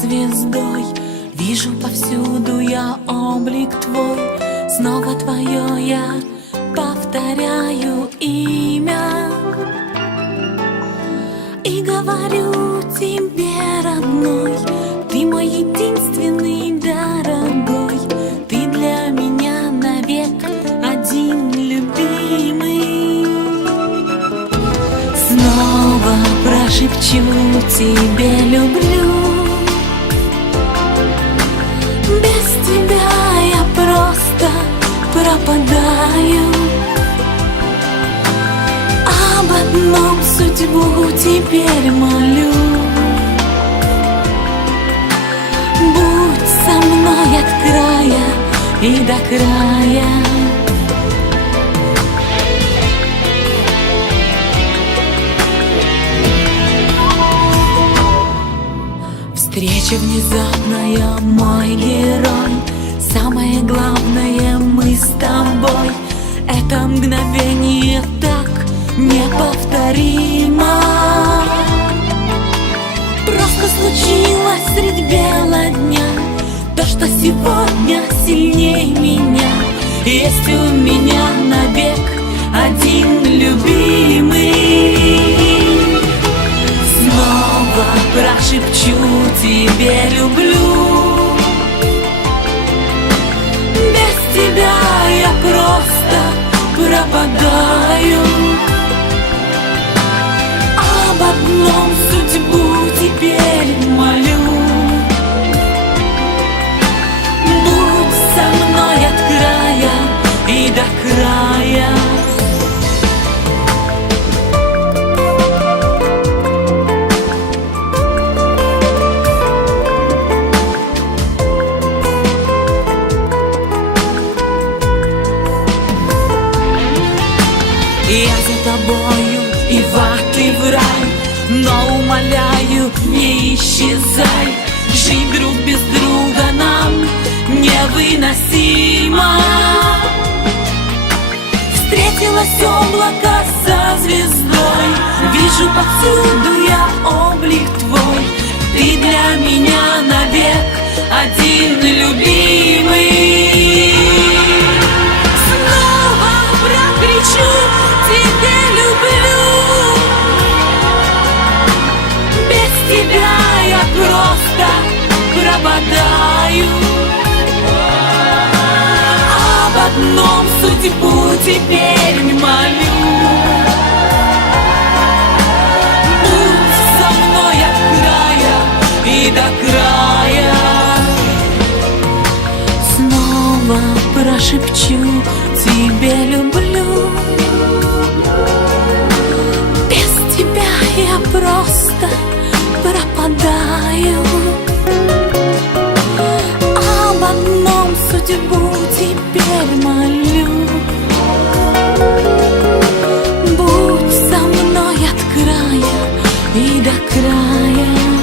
звездой. Вижу повсюду я облик твой. Снова твое я повторяю имя. И говорю тебе, родной Ты мой единственный дорогой. Ты для прошепчу тебе люблю Без тебя я просто пропадаю. Об одном судьбу теперь молю. Будь со мной от края и до края Встреча внезапная, мой герой. Самое главное, мы с тобой. Это мгновение так неповторимо. Просто случилось средь бела дня. То, что сегодня сильнее меня. Есть у меня навек один любимый пропадаю Я за тобою и в ад, и в рай. Но умоляю, не исчезай. Жить друг без друга нам невыносимо. Встретилось облако со звездой. Вижу повсюду я облик твой. Ты для меня навек один любимый теперь не молю. Будь со мной от края и до края. Снова прошепчу, тебе люблю. Без тебя я просто пропадаю. Об одном судьбу теперь молю. 跨越